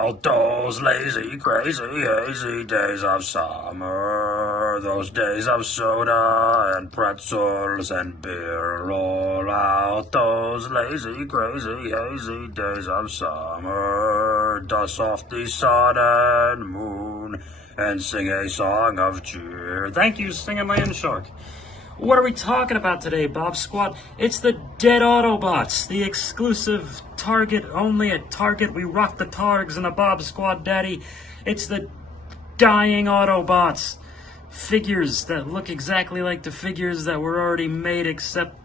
out those lazy, crazy, hazy days of summer. Those days of soda and pretzels and beer. Roll out those lazy, crazy, hazy days of summer. Dust off the sun and moon and sing a song of cheer. Thank you, Singing Land Shark. What are we talking about today, Bob Squad? It's the Dead Autobots, the exclusive Target, only at Target. We rock the Targs and the Bob Squad Daddy. It's the dying Autobots. Figures that look exactly like the figures that were already made, except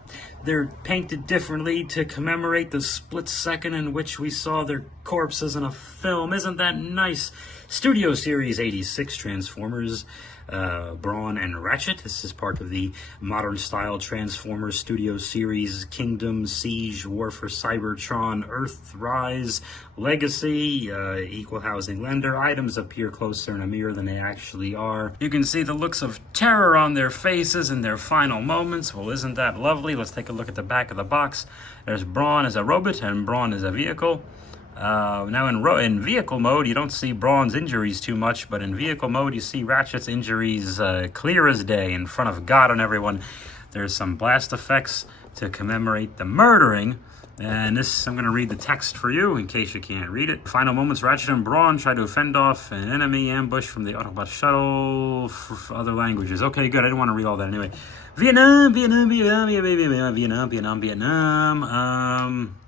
they're painted differently to commemorate the split second in which we saw their corpses in a film. Isn't that nice? Studio Series 86 Transformers. Brawn and Ratchet. This is part of the modern style Transformers Studio Series Kingdom, Siege, War for Cybertron, Earthrise, Legacy, Equal Housing Lender. Items appear closer in a mirror than they actually are. You can see the looks of terror on their faces in their final moments. Well, isn't that lovely? Let's take a look at the back of the box. There's Brawn as a robot and Brawn as a vehicle. Now in vehicle mode, you don't see Brawn's injuries too much, but in vehicle mode, you see Ratchet's injuries clear as day in front of God and everyone. There's some blast effects to commemorate the murdering, and this, I'm going to read the text for you in case you can't read it. Final moments, Ratchet and Brawn try to fend off an enemy ambush from the Autobot shuttle for other languages. Okay, good. I didn't want to read all that anyway. Vietnam.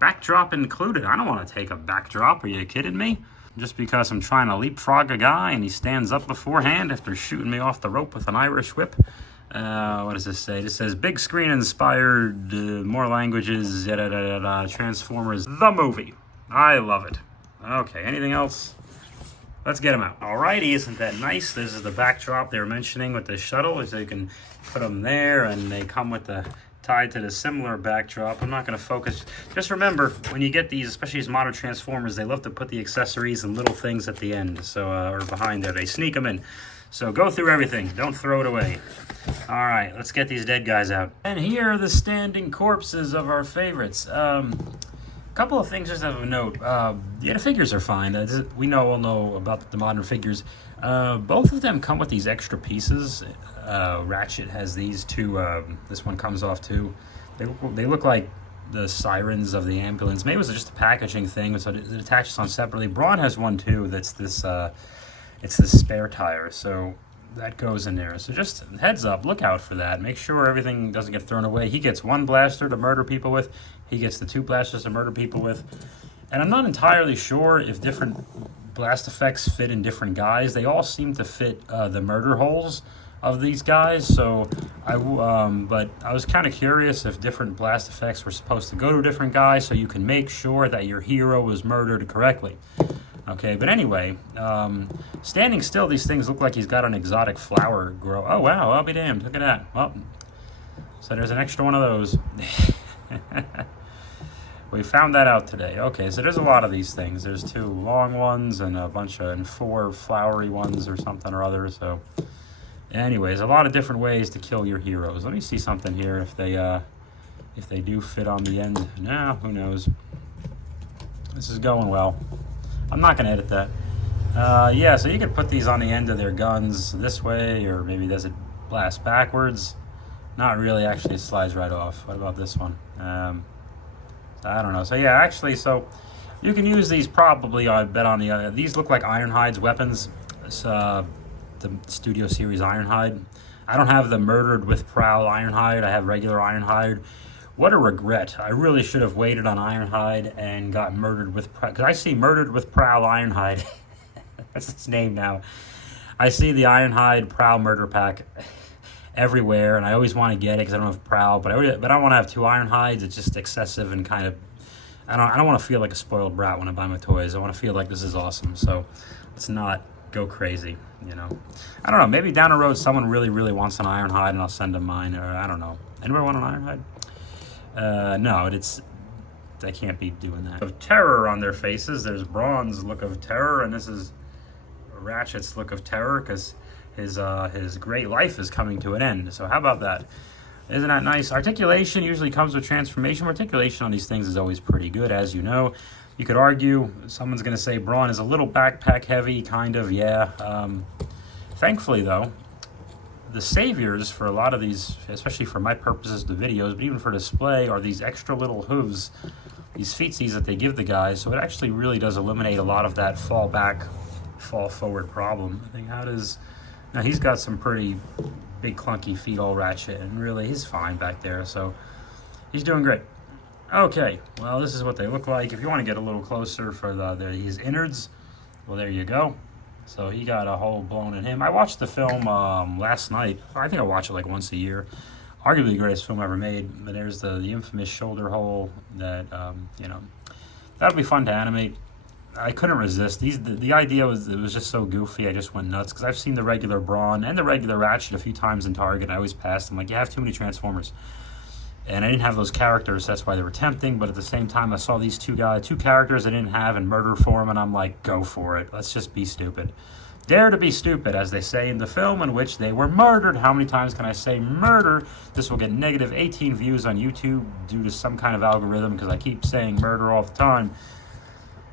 Backdrop included. I don't want to take a backdrop. Are you kidding me? Just because I'm trying to leapfrog a guy and he stands up beforehand after shooting me off the rope with an Irish whip. What does this say? This says big screen inspired, more languages, Transformers, the movie. I love it. Okay, anything else? Let's get them out. Alrighty, isn't that nice? This is the backdrop they were mentioning with the shuttle, so you can put them there, and they come with the tied to the similar backdrop. I'm not going to focus. Just remember, when you get these, especially these modern Transformers, they love to put the accessories and little things at the end, so or behind there. They sneak them in. So go through everything. Don't throw it away. All right, let's get these dead guys out. And here are the standing corpses of our favorites. Couple of things just have a note. Yeah, the figures are fine. We all know about the modern figures. Both of them come with these extra pieces. Ratchet has these two. This one comes off too. They look like the sirens of the ambulance. Maybe it was just a packaging thing, so it attaches on separately. Brawn has one too. That's this. It's this spare tire, so that goes in there. So just heads up, look out for that. Make sure everything doesn't get thrown away. He gets one blaster to murder people with. He gets the two blasters to murder people with. And I'm not entirely sure if different blast effects fit in different guys. They all seem to fit the murder holes of these guys. So but I was kind of curious if different blast effects were supposed to go to different guys, so you can make sure that your hero was murdered correctly. Okay, but anyway, standing still, these things look like he's got an exotic flower grow. Oh, wow, I'll be damned. Look at that. Well, so there's an extra one of those. We found that out today. Okay, so there's a lot of these things. There's two long ones and a bunch of, and four flowery ones or something or other. So anyways, a lot of different ways to kill your heroes. Let me see something here if they do fit on the end. Now, who knows? This is going well. I'm not going to edit that. Yeah, so you could put these on the end of their guns this way, or maybe does it blast backwards? Not really, actually it slides right off. What about this one? I don't know. So yeah, actually, so you can use these probably, I bet, on the these look like Ironhide's weapons. It's the Studio Series Ironhide. I don't have the Murdered with Prowl Ironhide. I have regular Ironhide. What a regret. I really should have waited on Ironhide and got Murdered with Prowl. Because I see Murdered with Prowl Ironhide. That's its name now. I see the Ironhide Prowl Murder Pack everywhere, and I always want to get it because I don't have Prowl, but I don't want to have two Ironhides. It's just excessive and kind of, I don't want to feel like a spoiled brat when I buy my toys. I want to feel like this is awesome. So let's not go crazy, you know. I don't know, maybe down the road someone really, really wants an Ironhide and I'll send them mine, or I don't know. Anybody want an Ironhide? No, I can't be doing that. Of terror on their faces. There's Brawn's look of terror, and this is Ratchet's look of terror because his great life is coming to an end. So how about that? Isn't that nice? Articulation usually comes with transformation. Articulation on these things is always pretty good, as you know. You could argue, someone's going to say Brawn is a little backpack heavy, kind of, yeah. Thankfully, though, the saviors for a lot of these, especially for my purposes, the videos, but even for display, are these extra little hooves, these feetsies that they give the guys. So it actually really does eliminate a lot of that fall back, fall forward problem. I think, how does, now he's got some pretty big clunky feet, all Ratchet, and really he's fine back there, so he's doing great. Okay, well, this is what they look like. If you want to get a little closer for his innards, well, there you go. So he got a hole blown in him. I watched the film last night. I think I watch it like once a year. Arguably the greatest film ever made. But there's the infamous shoulder hole that, you know, that'll be fun to animate. I couldn't resist. The idea was, it was just so goofy, I just went nuts. Because I've seen the regular Brawn and the regular Ratchet a few times in Target. I always passed them. Like, you have too many Transformers. And I didn't have those characters, that's why they were tempting. But at the same time, I saw these two characters I didn't have in murder form, and I'm like, go for it. Let's just be stupid. Dare to be stupid, as they say in the film in which they were murdered. How many times can I say murder? This will get negative 18 views on YouTube due to some kind of algorithm, because I keep saying murder all the time.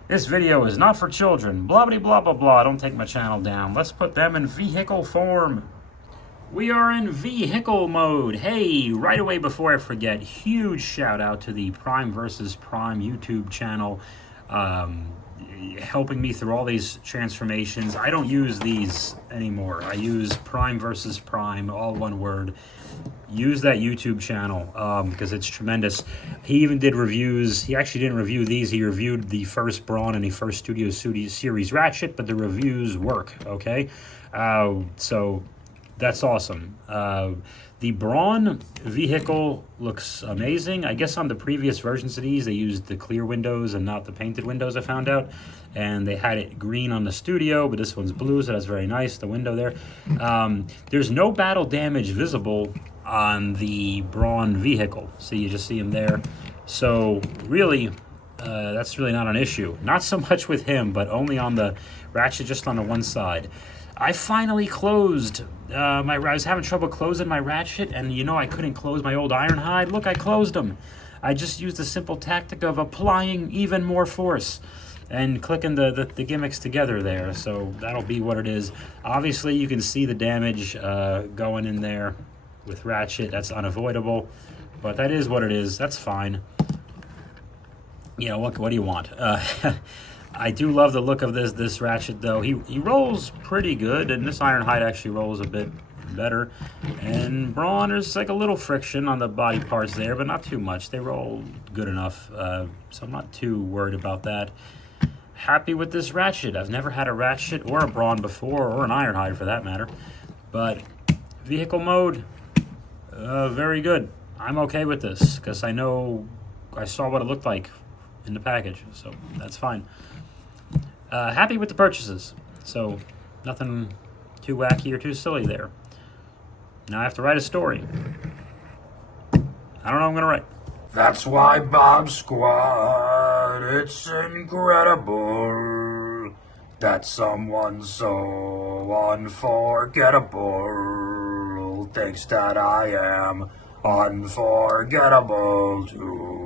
This video is not for children. Blah, blah, blah, blah, blah. Don't take my channel down. Let's put them in vehicle form. We are in vehicle mode. Hey, right away before I forget, huge shout out to the Prime vs. Prime YouTube channel, helping me through all these transformations. I don't use these anymore. I use Prime vs. Prime, all one word. Use that YouTube channel because it's tremendous. He even did reviews. He actually didn't review these. He reviewed the first Brawn and the first Studio Series Ratchet, but the reviews work, okay? So that's awesome. The Brawn vehicle looks amazing. I guess on the previous versions of these, they used the clear windows and not the painted windows, I found out. And they had it green on the Studio, but this one's blue, so that's very nice, the window there. There's no battle damage visible on the Brawn vehicle. See, you just see him there. So really, that's really not an issue. Not so much with him, but only on the Ratchet, just on the one side. I finally closed I was having trouble closing my Ratchet, and you know I couldn't close my old Ironhide. Look, I closed them. I just used the simple tactic of applying even more force and clicking the gimmicks together there. So that'll be what it is. Obviously, you can see the damage going in there with Ratchet. That's unavoidable, but that is what it is. That's fine. You know, what do you want? I do love the look of this Ratchet, though. He rolls pretty good, and this Ironhide actually rolls a bit better. And Brawn, there's like a little friction on the body parts there, but not too much. They roll good enough, so I'm not too worried about that. Happy with this Ratchet. I've never had a Ratchet or a Brawn before, or an Ironhide for that matter. But vehicle mode, very good. I'm okay with this, because I know I saw what it looked like in the package, so that's fine. Happy with the purchases, so nothing too wacky or too silly there. Now I have to write a story. I don't know what I'm gonna write. That's why Bob Squad, it's incredible that someone so unforgettable thinks that I am unforgettable too.